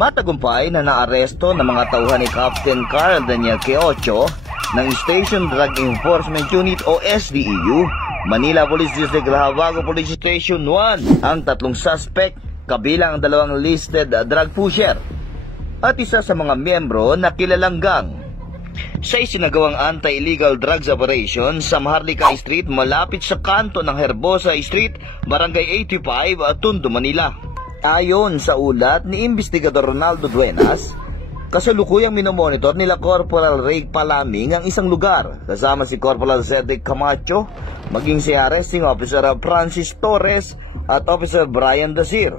Matagumpay na naaresto ng mga tauhan ni Captain Carl Daniel Queocho ng Station Drug Enforcement Unit o SDEU, Manila Police District Rahabago Police Station 1 ang tatlong suspect kabilang ang dalawang listed drug pusher at isa sa mga miyembro na kilalang gang. Sa isinagawang anti-illegal drugs operation sa Maharlika Street malapit sa kanto ng Herbosa Street, Barangay 85, Tondo, Manila. Ayon sa ulat ni Investigador Ronaldo Duenas, kasalukuyang minomonitor nila Corporal Ray Palaming ang isang lugar kasama si Corporal Cedric Camacho, maging si Arresting Officer Francis Torres at Officer Brian Dasir.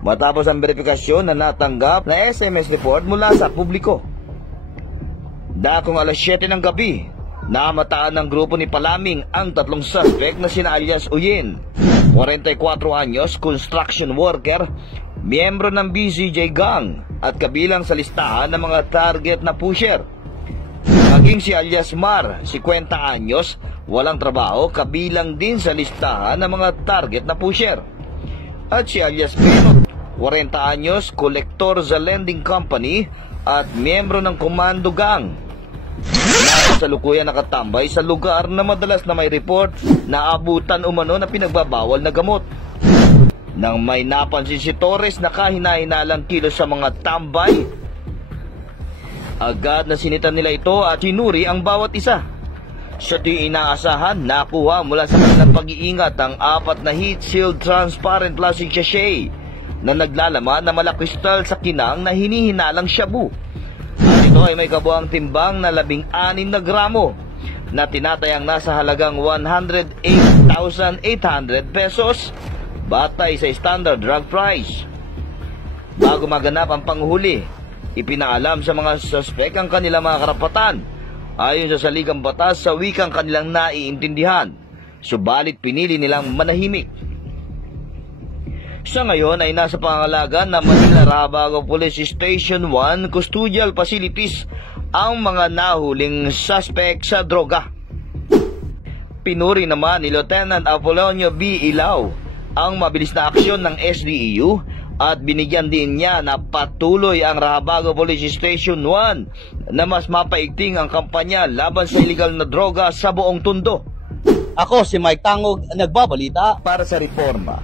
Matapos ang verifikasyon na natanggap na SMS report mula sa publiko. Dakong alas 7 ng gabi, namataan ng grupo ni Palaming ang tatlong suspect na sina alias Uyin, 44 anyos, construction worker, miyembro ng BCJ Gang at kabilang sa listahan ng mga target na pusher. Maging si alias Mar, 50 anyos, walang trabaho, kabilang din sa listahan ng mga target na pusher. At si alias Benot, 40 anyos, kolektor sa lending company at miyembro ng Komando Gang. Kasalukuyan nakatambay sa lugar na madalas na may report na abutan umano na pinagbabawal na gamot. Nang may napansin si Torres na kahina-hinalang kilos sa mga tambay, agad na sinitan nila ito at sinuri ang bawat isa. Sa di inaasahan, nakuha mula sa kanilang pag-iingat ang 4 na heat sealed transparent plastic sachet na naglalaman na malakristal sa kinang na hinihinalang shabu. At ito ay may kabuang timbang na 16 na gramo na tinatayang nasa halagang 108,800 pesos batay sa standard drug price. Bago maganap ang panghuli, ipinaalam sa mga suspek ang kanilang mga karapatan ayon sa saligang batas sa wikang kanilang naiintindihan, subalit pinili nilang manahimik. Sa ngayon ay nasa pangangalaga ng Manila Rahabago Police Station 1 Custodial Facilities ang mga nahuling suspect sa droga. Pinuri naman ni Lieutenant Apolonio B. Ilaw ang mabilis na aksyon ng SDEU at binigyan din niya na patuloy ang Rahabago Police Station 1 na mas mapaigting ang kampanya laban sa illegal na droga sa buong Tondo. Ako si Mike Tangog, nagbabalita para sa Reforma.